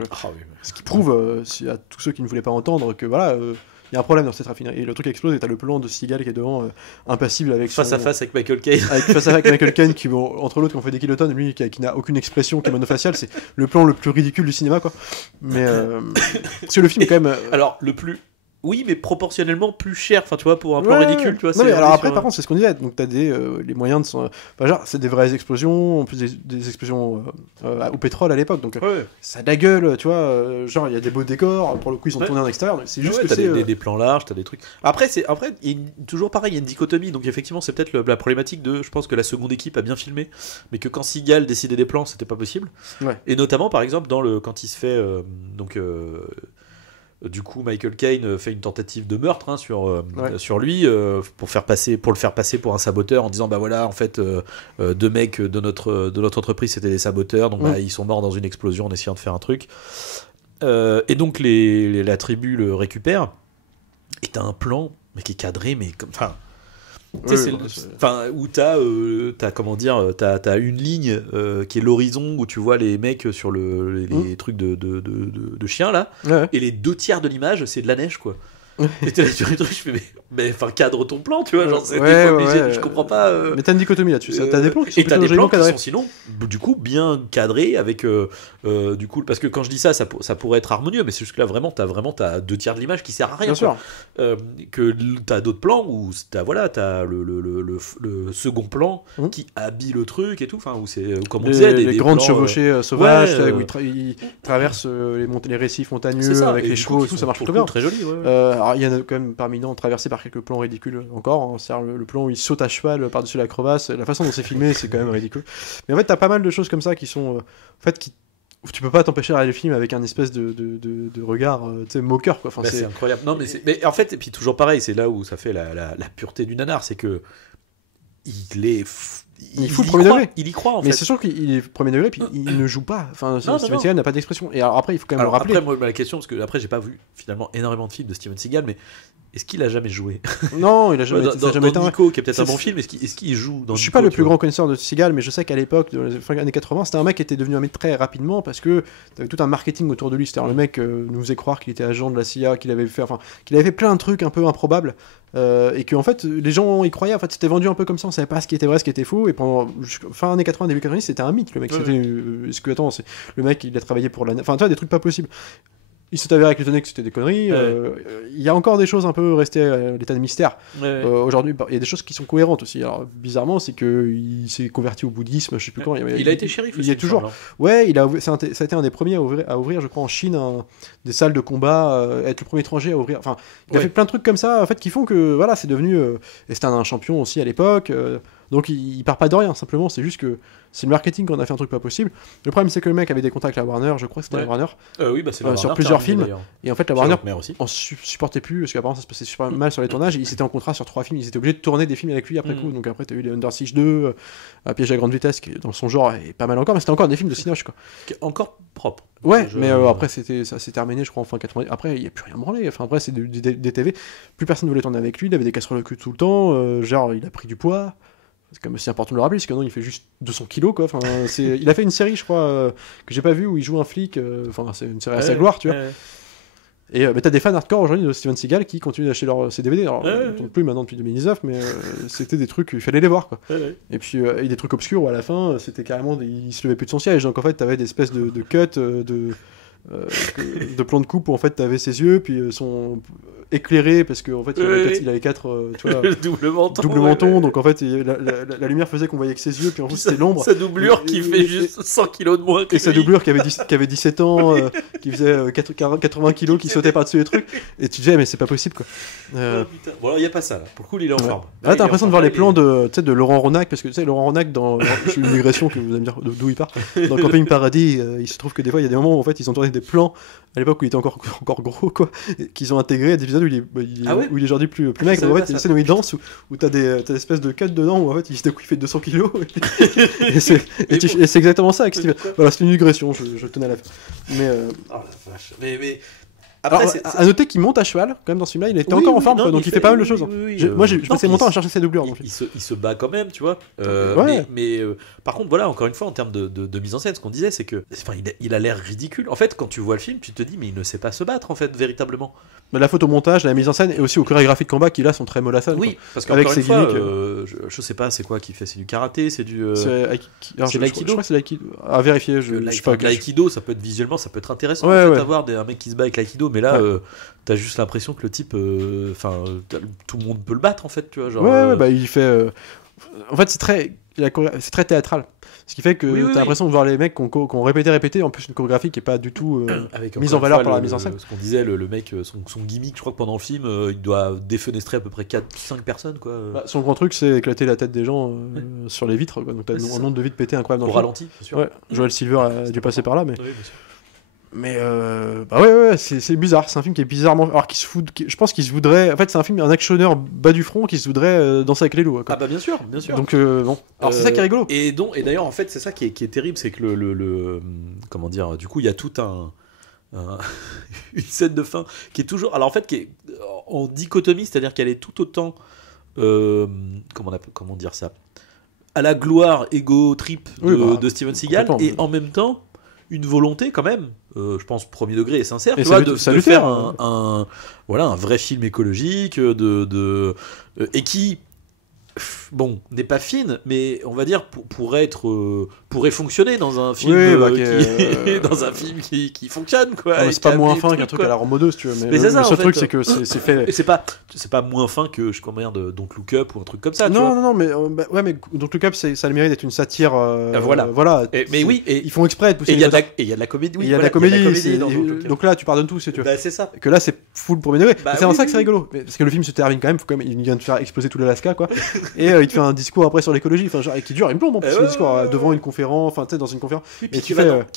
ce qui prouve à tous ceux qui ne voulaient pas entendre que voilà, il y a un problème dans cette raffinerie. Et le truc explose et t'as le plan de Seagal qui est devant, impassible avec face à face avec Michael Caine. Face à face avec Michael Caine qui, entre l'autre, qui ont fait des kilotonnes, lui qui n'a aucune expression, qui est monofacial, c'est le plan le plus ridicule du cinéma, quoi. Mais parce que le film est quand même. Alors le plus. Oui, mais proportionnellement plus cher, enfin tu vois, pour un plan ridicule, tu vois. Non, mais alors après, par contre, c'est ce qu'on disait, donc t'as les moyens de son. Enfin, genre, c'est des vraies explosions, en plus des explosions au pétrole à l'époque, donc ça a de la gueule, tu vois. Genre, il y a des beaux décors, pour le coup, ils sont tournés en extérieur, c'est juste que c'est. Des plans larges, t'as des trucs. Après, toujours pareil, il y a une dichotomie, donc effectivement, c'est peut-être la problématique de. Je pense que la seconde équipe a bien filmé, mais que quand Seagal décidait des plans, c'était pas possible. Ouais. Et notamment, par exemple, quand il se fait. du coup, Michael Caine fait une tentative de meurtre sur lui pour le faire passer pour un saboteur en disant bah voilà, en fait, 2 mecs de notre entreprise c'était des saboteurs, donc bah, ils sont morts dans une explosion en essayant de faire un truc. Et donc la tribu le récupère. Et t'as un plan mais qui est cadré, mais comme où t'as comment dire, t'as une ligne qui est l'horizon où tu vois les mecs sur les trucs de chiens là, et les 2 tiers de l'image c'est de la neige quoi. Et t'es là sur les trucs, je fais mais enfin cadre ton plan, tu vois, genre c'est pas obligé, je comprends pas. Mais t'as une dichotomie là-dessus, t'as des plans qui sont et t'as des plans qui sont sinon du coup bien cadrés avec du coup, parce que quand je dis ça pourrait être harmonieux, mais c'est juste que là vraiment t'as 2 tiers de l'image qui sert à rien. Bien sûr. Que t'as d'autres plans où t'as le second plan qui habille le truc et tout, enfin où c'est comme on disait des grandes plans, chevauchées sauvages où ils traversent les récifs montagneux avec les chevaux et tout, ça marche très bien. Très joli. Alors il y en a quand même parmi nous traversés par quelques plans ridicules encore, hein. C'est-à-dire le plan où il saute à cheval par-dessus la crevasse, la façon dont c'est filmé c'est quand même ridicule. Mais en fait t'as pas mal de choses comme ça qui sont tu peux pas t'empêcher de regarder le film avec un espèce de regard moqueur quoi. Enfin, c'est incroyable. Non mais en fait, et puis toujours pareil, c'est là où ça fait la pureté du nanar, c'est que il fout le premier degré. Il y croit en fait. Mais c'est sûr qu'il est premier degré, puis il ne joue pas. Enfin, Steven Seagal n'a pas d'expression. Et alors après, il faut quand même le rappeler. Après, moi, la question, parce que après, j'ai pas vu finalement énormément de films de Steven Seagal, mais est-ce qu'il a jamais joué? Non, il a jamais été. Dans Nico, qui est peut-être un bon film, est-ce qu'il joue dans Nico? Je suis pas le plus grand connaisseur de Seagal, mais je sais qu'à l'époque, dans les fin des années 80, c'était un mec qui était devenu un mec très rapidement parce que t'avais tout un marketing autour de lui. C'est-à-dire le mec nous faisait croire qu'il était agent de la CIA, qu'il avait fait plein de trucs un peu improbables. Et que en fait les gens y croyaient, en fait c'était vendu un peu comme ça, on savait pas ce qui était vrai, ce qui était faux, et pendant fin années 80, début 90 c'était un mythe le mec, le mec il a travaillé pour la, enfin tu vois, des trucs pas possibles. Il s'est avéré avec les années que c'était des conneries. Il y a encore des choses un peu restées à l'état de mystère. Aujourd'hui, il y a des choses qui sont cohérentes aussi. Alors, bizarrement, c'est qu'il s'est converti au bouddhisme, je sais plus quand. Il a été shérif aussi. Il est toujours. Ouais, ça a été un des premiers à ouvrir, je crois, en Chine, des salles de combat, être le premier étranger à ouvrir. Enfin, il a fait plein de trucs comme ça, en fait, qui font que, voilà, c'est devenu. Et c'était un champion aussi à l'époque. Donc, il part pas de rien, simplement. C'est juste que c'est le marketing qu'on a fait un truc pas possible. Le problème, c'est que le mec avait des contacts à la Warner, je crois que c'était la Warner. Oui, bah c'est la Warner, sur plusieurs films. Et en fait, la Warner aussi en supportait plus, parce qu'apparemment ça se passait super mal sur les tournages. Ils étaient en contrat sur 3 films, ils étaient obligés de tourner des films avec lui après coup. Donc après, t'as eu les Under Siege 2, Piège à grande vitesse, qui dans son genre est pas mal encore, mais c'était encore des films de Cinoche quoi. Qui est encore propre. Ouais, mais après ça s'est terminé, je crois, en fin 90. Après, il n'y a plus rien branlé. Enfin, après, c'est des TV. Plus personne ne voulait tourner avec lui, il avait des casseroles au cul tout le temps. Genre, il a pris du poids. C'est quand même aussi important de le rappeler, parce que non, il fait juste 200 kilos, quoi. Enfin, il a fait une série, je crois, que j'ai pas vue, où il joue un flic. Enfin, c'est une série à sa gloire, tu vois. Et mais t'as des fans hardcore aujourd'hui de Steven Seagal qui continuent d'acheter ses DVD. Alors, on ne tourne plus maintenant depuis 2019, mais c'était des trucs, il fallait les voir, quoi. Et puis, il y a des trucs obscurs où à la fin, c'était carrément. Il se levait plus de son siège. Donc, en fait, t'avais des espèces de cuts, de plans de coupe où en fait t'avais ses yeux, puis son éclairé parce qu'en fait il avait 4 tu vois, double menton, donc en fait la lumière faisait qu'on voyait que ses yeux, puis en fait c'était l'ombre, sa doublure qui fait juste 100 kilos de moins que et sa doublure qui avait 17 ans, qui faisait 80 kilos, qui sautait par-dessus les trucs, et tu disais mais c'est pas possible quoi. Bon alors il y a pas ça là, pour le coup il est en forme. Là t'as l'impression de voir les plans de Laurent Ronac, parce que tu sais Laurent Ronac dans une migration que vous allez me dire d'où il part, dans Camping Paradis, il se trouve que des fois il y a des moments où en fait ils ont tourné des plans à l'époque où il était encore gros quoi, qu'ils ont intégré à des épisodes où il est aujourd'hui plus maigre. En fait, il y a des scènes où il danse, où t'as des espèces de cuts dedans où en fait il fait 200 kilos et c'est exactement ça avec Steven. Voilà, c'est une digression, je tenais à la faire. Mais oh la vache. Mais après, alors, à noter qu'il monte à cheval quand même dans ce film-là, il était encore en forme, donc il fait pas mal de choses. Moi, je passais mon temps à chercher ses doublures. Il se bat quand même, tu vois. Mais par contre, voilà, encore une fois, en termes de mise en scène, ce qu'on disait, c'est que, il a l'air ridicule. En fait, quand tu vois le film, tu te dis, mais il ne sait pas se battre, en fait, véritablement. Mais la photomontage, la mise en scène et aussi aux chorégraphies de combat qui là sont très mollassanes. Oui, parce qu'encore une fois, je sais pas, c'est quoi qu'il fait, c'est du karaté, c'est du. C'est l'aïkido. Je crois que c'est l'aïkido. À vérifier. Je sais pas. L'aïkido, ça peut être visuellement, ça peut être intéressant en fait, d'avoir un mec qui se bat avec l'aïkido, mais là, t'as juste l'impression que le type, tout le monde peut le battre en fait, tu vois. Genre, bah il fait. En fait, c'est très théâtral. Ce qui fait que t'as l'impression de voir les mecs qui ont répété, en plus une chorégraphie qui est pas du tout mise en valeur par la mise en scène. Ce qu'on disait, le mec, son gimmick, je crois que pendant le film, il doit défenestrer à peu près 4-5 personnes, quoi. Bah, son grand truc, c'est éclater la tête des gens sur les vitres, quoi. Donc t'as un nombre de vitres pété incroyable dans le film. Ralenti, bien sûr. Ouais. Joel Silver a dû passer par là, mais. Oui, bien sûr. Mais bah ouais, c'est bizarre. C'est un film qui est bizarrement. Alors qu'il se fout. Je pense qu'il se voudrait. En fait, c'est un actionneur bas du front qui se voudrait danser avec les loups. Quoi. Ah bah bien sûr, bien sûr. Donc bon. Alors c'est ça qui est rigolo. Et d'ailleurs, en fait, c'est ça qui est terrible, c'est que comment dire, du coup, il y a tout une scène de fin qui est toujours. Alors en fait, qui est en dichotomie, c'est-à-dire qu'elle est tout autant. Comment dire ça, à la gloire ego trip de Steven Seagal, et en même temps une volonté quand même, je pense premier degré et sincère, tu vois, de faire un vrai film écologique et qui bon, n'est pas fine, mais on va dire pourrait fonctionner dans un film dans un film qui fonctionne quoi. Ouais, c'est pas moins fin qu'un truc à la Rambo 2 si tu veux, mais c'est ça, le seul truc fait, c'est que c'est fait. C'est pas moins fin que Don't Look Up ou un truc comme ça. Non, mais mais Don't Look Up ça a le mérite d'être une satire. Voilà. Mais oui, et ils font exprès de pousser. Et il y a de la comédie. Il y a de la comédie. Donc là, tu pardonnes tout, si tu veux. Bah c'est ça. Que là, c'est full premier degré. C'est en ça que c'est rigolo, parce que le film se termine quand même. Il vient de faire exploser tout l'Alaska, quoi. Et il te fait un discours après sur l'écologie, enfin genre qui dure une plombe, le discours devant une conférence, enfin tu sais dans une conférence. Oui, et qui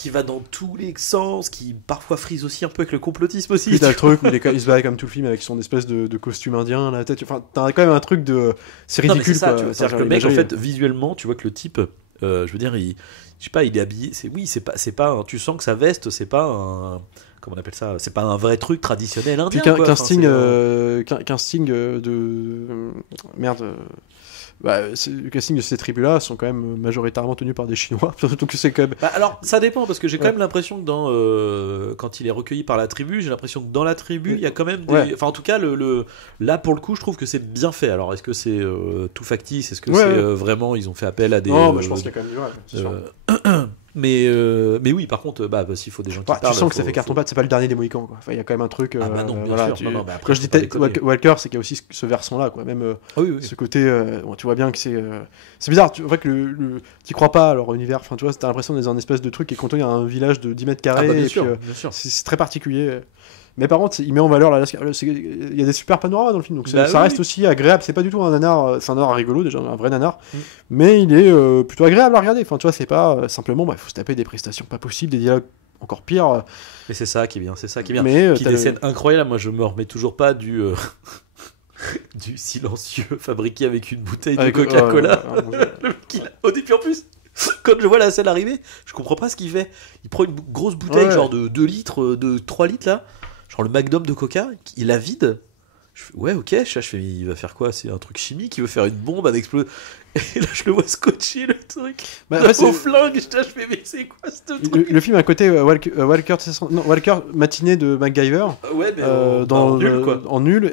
va dans tous les sens, qui parfois frise aussi un peu avec le complotisme aussi. Puis t'as le truc où il se bat comme tout le film avec son espèce de costume indien, la tête. Enfin t'as quand même un truc de, c'est ridicule. C'est-à-dire que le mec en fait visuellement, tu vois que le type, je veux dire, je sais pas, il est habillé. C'est pas. Tu sens que sa veste, c'est pas un. Comment on appelle ça ? C'est pas un vrai truc traditionnel indien. Puis qu'un Sting de merde. Le casting de ces tribus-là sont quand même majoritairement tenus par des Chinois. Donc c'est quand même. Alors ça dépend parce que j'ai quand même l'impression que quand il est recueilli par la tribu, j'ai l'impression que dans la tribu il y a quand même des. Enfin en tout cas là pour le coup je trouve que c'est bien fait. Alors est-ce que c'est tout factice ? Est-ce que c'est vraiment ils ont fait appel à des. Non, je pense qu'il y a quand même du vrai. C'est sûr. Mais oui, par contre, s'il faut des gens qui parlent. Tu sens que ça fait carton-pâte, c'est pas le dernier des Mohicans, quoi. Enfin, il y a quand même un truc. Ah bah non, bien sûr. Non, après, je dis Walker, c'est qu'il y a aussi ce versant-là, quoi. Même ce côté, tu vois bien que c'est bizarre. Tu vois que tu crois pas à leur univers. Enfin, tu vois, t'as l'impression d'être dans un espèce de truc qui est cantonné à un village de 10 mètres carrés. Bien et sûr, puis, c'est très particulier. Mais par contre, il met en valeur l'Alaska. Il y a des super panoramas dans le film, donc ça reste aussi agréable. C'est pas du tout un nanar, c'est un nanar rigolo déjà, un vrai nanar, mais il est plutôt agréable à regarder. Enfin, tu vois, c'est pas simplement, il faut se taper des prestations pas possibles, des dialogues encore pires. Mais c'est ça qui est bien, Mais qui des scènes incroyables. Moi, je me remets toujours pas du silencieux fabriqué avec une bouteille de Coca-Cola. Au début, en plus. Quand je vois la scène arriver, je comprends pas ce qu'il fait. Il prend une grosse bouteille, genre de 2 litres, de 3 litres là, genre le Magnum de Coca, il la vide. Je fais, ouais, ok, je fais, il va faire quoi ? C'est un truc chimique, il veut faire une bombe, un explosion. Et là, je le vois scotcher le truc. Au flingue, je fais, mais c'est quoi ce truc ? Le film a un côté Walker matinée de MacGyver. Ouais, mais en nul, quoi. En nul,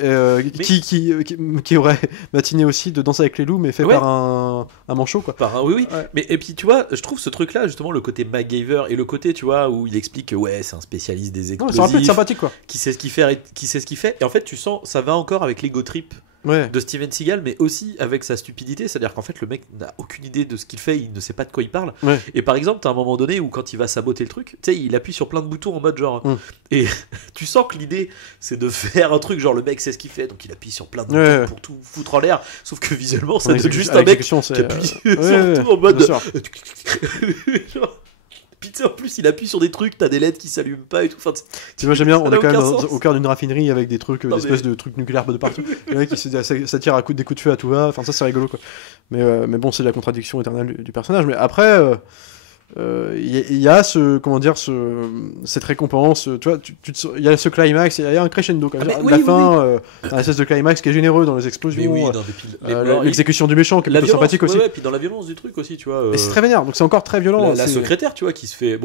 qui aurait matiné aussi de Danser avec les loups, mais fait par un manchot, quoi. Oui. Ouais. Mais, et puis, tu vois, je trouve ce truc-là, justement, le côté MacGyver et le côté, tu vois, où il explique que, c'est un spécialiste des explosifs. Ça rappelle sympathique, quoi. Qui sait ce qu'il fait. Et en fait, tu sens, ça va encore avec l'ego trip. De Steven Seagal, mais aussi avec sa stupidité, c'est-à-dire qu'en fait le mec n'a aucune idée de ce qu'il fait, il ne sait pas de quoi il parle. Et par exemple, t'as un moment donné où quand il va saboter le truc, tu sais, il appuie sur plein de boutons en mode genre. Et tu sens que l'idée c'est de faire un truc genre le mec sait ce qu'il fait, donc il appuie sur plein de boutons pour tout foutre en l'air. Sauf que visuellement, ça donne juste un mec qui appuie sur tout en mode. Puis en plus il appuie sur des trucs, t'as des LED qui s'allument pas et tout. Enfin, moi j'aime bien, on est quand même au cœur d'une raffinerie avec des trucs, des espèces de trucs nucléaires de partout. Le mec ça tire des coups de feu à tout va, enfin ça c'est rigolo quoi. Mais bon, c'est la contradiction éternelle du personnage. Mais après, il y a cette récompense, tu vois, il y a ce climax, il y a un crescendo quand même. La fin, un espèce de climax qui est généreux dans les explosions, l'exécution du méchant qui est plutôt sympathique aussi. Ouais, puis dans la violence du truc aussi, tu vois. Et c'est très vénère, donc c'est encore très violent. La secrétaire, tu vois, qui se fait,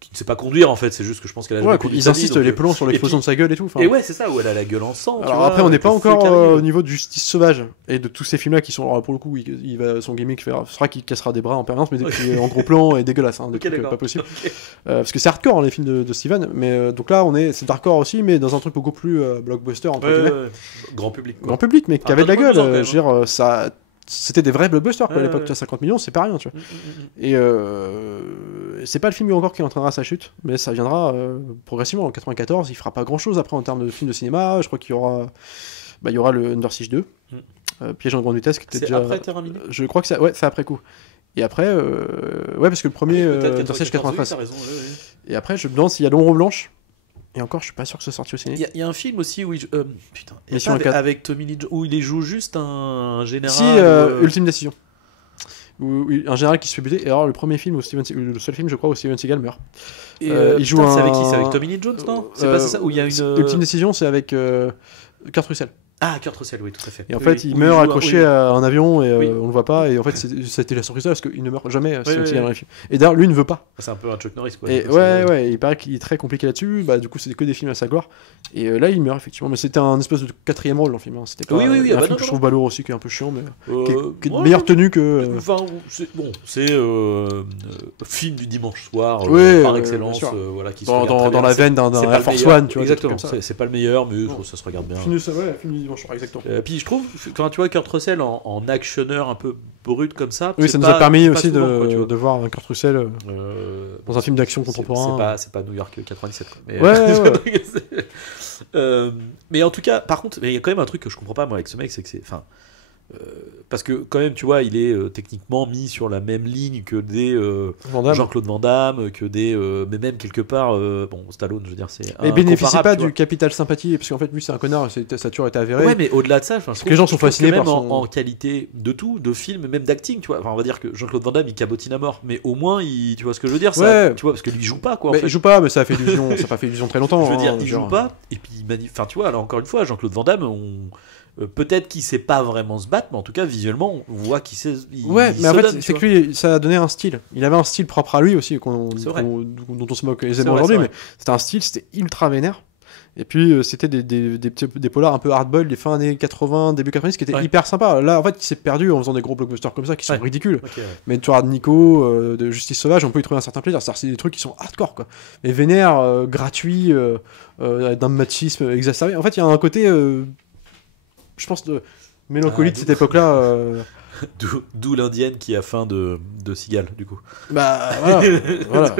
qui ne sait pas conduire en fait, c'est juste que je pense qu'elle a jamais conduit. Ils insistent les plombs sur l'explosion de sa gueule et tout. Et ouais, c'est ça, où elle a la gueule en sang. Alors après, on n'est pas encore au niveau de Justice Sauvage et de tous ces films-là qui sont, alors pour le coup, son gimmick sera qu'il cassera des bras en permanence, mais en gros plan et dégueulasse, des trucs pas possible. Parce que c'est hardcore les films de Steven, mais donc là c'est hardcore aussi, mais dans un truc beaucoup plus blockbuster entre guillemets. Grand public. Grand public, mais qui avait de la gueule. Je veux dire, ça. C'était des vrais blockbusters quoi, à l'époque, tu as 50 millions, c'est pas rien, tu vois. Et c'est pas le film encore qui entraînera sa chute, mais ça viendra progressivement. En 94, il fera pas grand chose après en termes de film de cinéma. Je crois qu'il y aura, le Under Siege 2, Piège en grande vitesse, qui était déjà. C'est après Terra Miné. Je crois que c'est après coup. Et après, ouais, parce que le premier Interstellar 93. T'as raison, ouais. Et après, je me demande s'il y a l'ombre blanche. Et encore, je suis pas sûr que ce soit sorti au ciné. Il y a un film aussi où putain, Mission avec Tommy Lee Jones où il joue juste un général. Si, Ultime Décision. Où un général qui se fait buter. Et alors, le premier film, le seul film, je crois, où Steven Seagal meurt. Il joue c'est avec qui? C'est avec Tommy Lee Jones, non? C'est pas ça? Où il y a une. Ultime Décision, c'est avec Kurt Russell. Ah, Kurt Russell, oui, tout à fait. Et en fait, il meurt accroché à un avion et on le voit pas. Et en fait, c'était la surprise parce qu'il ne meurt jamais. Steven Seagal dans les films. Et d'ailleurs, lui ne veut pas. C'est un peu un Chuck Norris, quoi. Et ouais, il paraît qu'il est très compliqué là-dessus. Bah, du coup, c'était que des films à sa gloire. Et là, il meurt effectivement. Mais c'était un espèce de quatrième rôle dans le film. Hein. C'était pas un film que je trouve balourd aussi, qui est un peu chiant, mais qui est de meilleure tenue que. Enfin, c'est film du dimanche soir par excellence, voilà, qui se dans la veine d'un Air Force One, tu vois. Exactement. C'est pas le meilleur, mais ça se regarde bien. Film du dimanche soir, exactement. Puis je trouve, quand tu vois Kurt Russell en actionneur un peu brut comme ça, oui, ça nous a permis aussi de voir Kurt Russell dans un film d'action contemporain. C'est pas New York 97, quoi. Mais, ouais. Mais en tout cas, par contre, il y a quand même un truc que je comprends pas moi avec ce mec, c'est que parce que quand même, tu vois, il est techniquement mis sur la même ligne que des Jean-Claude Van Damme, que des mais même quelque part, Stallone, je veux dire, c'est. Et bénéficie pas du capital sympathie, parce qu'en fait, lui, c'est un connard, ça a toujours été avéré. Ouais, mais au-delà de ça, les gens sont fascinés même par son... en qualité de tout, de film, même d'acting, tu vois. Enfin, on va dire que Jean-Claude Van Damme, il cabotine à mort, mais au moins, tu vois ce que je veux dire, ça, tu vois, parce que lui, il joue pas, quoi. Mais il joue pas, mais ça a fait illusion, ça a pas fait illusion très longtemps. Je veux dire, il joue pas, et puis, enfin, tu vois, alors encore une fois, Jean-Claude Van Damme, peut-être qu'il sait pas vraiment se battre, mais en tout cas visuellement on voit qu'il sait. Ouais, mais en fait c'est que lui ça a donné un style. Il avait un style propre à lui aussi dont on se moque aisément aujourd'hui, mais c'était un style, c'était ultra vénère. Et puis c'était des polars un peu hardball des fins années 80, début 90 qui étaient hyper sympas. Là en fait il s'est perdu en faisant des gros blockbusters comme ça qui sont ridicules. Mais tu regardes Nico, de Justice Sauvage, on peut y trouver un certain plaisir. C'est des trucs qui sont hardcore quoi. Mais vénère, gratuit, d'un machisme exacerbé. En fait il y a un côté je pense de mélancolie de cette époque-là. D'où l'indienne qui a faim de cigale, du coup. Bah voilà.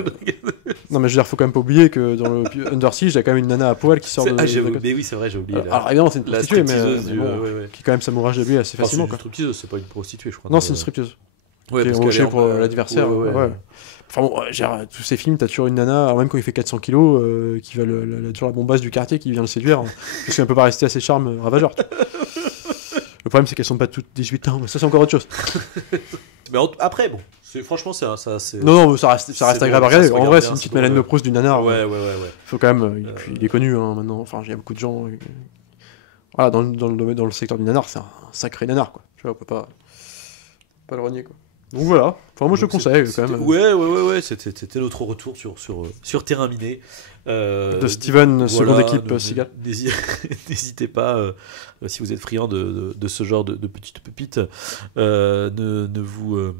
Non mais je veux dire, faut quand même pas oublier que dans le Under Siege, il y a quand même une nana à poil qui sort de. Mais oui, c'est vrai, j'ai oublié. Alors évidemment, c'est une prostituée, mais qui quand même s'amourage de lui assez facilement. C'est une stripteaseuse, c'est pas une prostituée, je crois. Non, c'est une stripteaseuse. Ouais, qui est embauchée pour l'adversaire. Enfin bon, tous ces films, t'as toujours une nana, alors même quand il fait 400 kilos, qui va sur la bombasse du quartier, qui vient le séduire, parce qu'elle peut pas rester à ses charmes ravageurs. Le problème, c'est qu'elles sont pas toutes 18 ans, mais ça, c'est encore autre chose. Mais après, bon, franchement, ça non, ça reste agréable à regarder. En vrai, c'est une petite Mélanie Proust du nanar. Ouais. Faut quand même. Il est connu maintenant. Enfin, il y a beaucoup de gens. Voilà, dans le secteur du nanar, c'est un sacré nanar, quoi. Tu vois, on peut pas le renier, quoi. Donc voilà. Enfin, moi, je le conseille quand même. Ouais. C'était notre retour sur Terrain Miné. De Steven, seconde équipe Seagal. N'hésitez pas, si vous êtes friand de ce genre de petites pépites, ne vous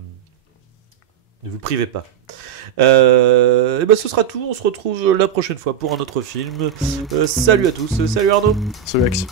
privez pas. Et ben ce sera tout, on se retrouve la prochaine fois pour un autre film. Salut à tous, salut Arnaud. Salut Alex.